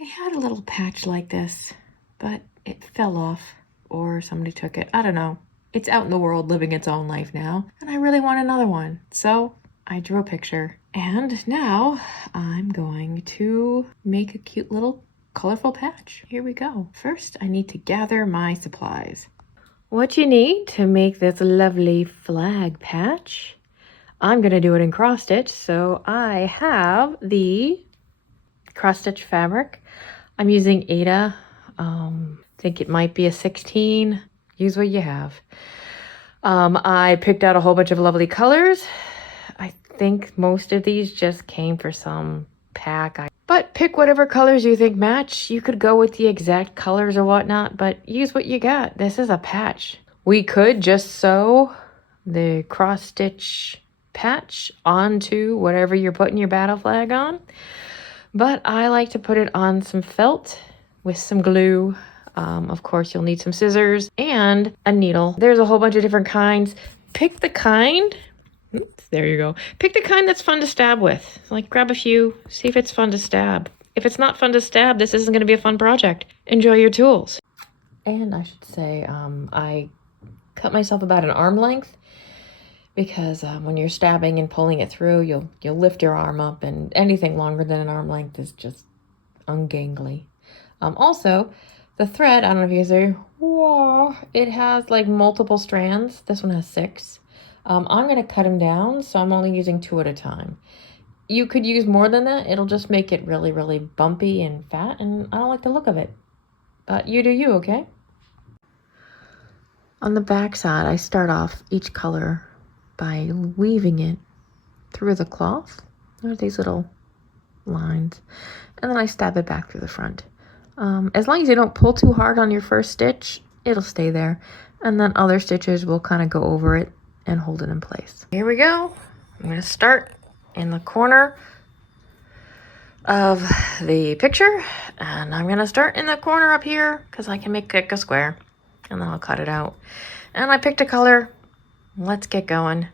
I had a little patch like this, but it fell off or somebody took it. I don't know. It's out in the world living its own life now, and I really want another one. So I drew a picture. And now I'm going to make a cute little colorful patch. Here we go. First, I need to gather my supplies. What you need to make this lovely flag patch, I'm gonna do it in cross stitch. So I have the cross stitch fabric. I'm using Aida. I think it might be a 16. Use what you have. I picked out a whole bunch of lovely colors. I think most of these just came for some pack. But pick whatever colors you think match. You could go with the exact colors or whatnot, but use what you got. This is a patch. We could just sew the cross stitch patch onto whatever you're putting your battle flag on. But I like to put it on some felt with some glue. Of course, you'll need some scissors and a needle. There's a whole bunch of different kinds. Pick the kind. Oops, there you go. Pick the kind that's fun to stab with. Like, grab a few, see if it's fun to stab. If it's not fun to stab, this isn't going to be a fun project. Enjoy your tools. And I should say, I cut myself about an arm length because when you're stabbing and pulling it through, you'll lift your arm up, and anything longer than an arm length is just ungangly. Also, the thread, I don't know if you guys see, whoa, it has like multiple strands. This one has 6. I'm going to cut them down, so I'm only using 2 at a time. You could use more than that. It'll just make it really, really bumpy and fat, and I don't like the look of it. But you do you, okay? On the back side, I start off each color by weaving it through the cloth. There are these little lines. And then I stab it back through the front. As long as you don't pull too hard on your first stitch, it'll stay there. And then other stitches will kind of go over it and hold it in place. Here we go. I'm going to start in the corner of the picture. And I'm going to start in the corner up here because I can make it a square. And then I'll cut it out. And I picked a color. Let's get going.